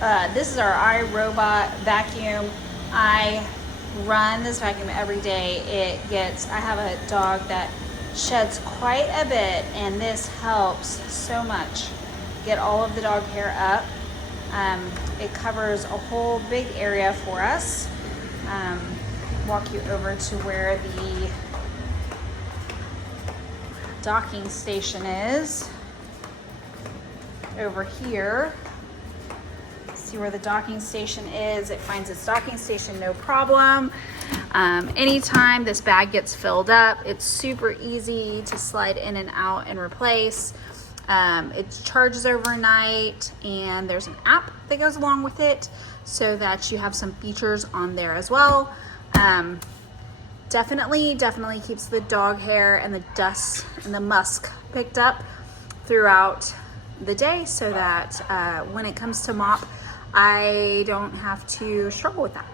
This is our iRobot vacuum. I run this vacuum every day. I have a dog that sheds quite a bit, and this helps so much get all of the dog hair up. It covers a whole big area for us. Walk you over to where the docking station is. Over here. See where the docking station is. It finds its docking station no problem. Anytime this bag gets filled up, it's super easy to slide in and out and replace. It charges overnight, and there's an app that goes along with it so that you have some features on there as well. Definitely keeps the dog hair and the dust and the musk picked up throughout the day, so that when it comes to mop, I don't have to struggle with that.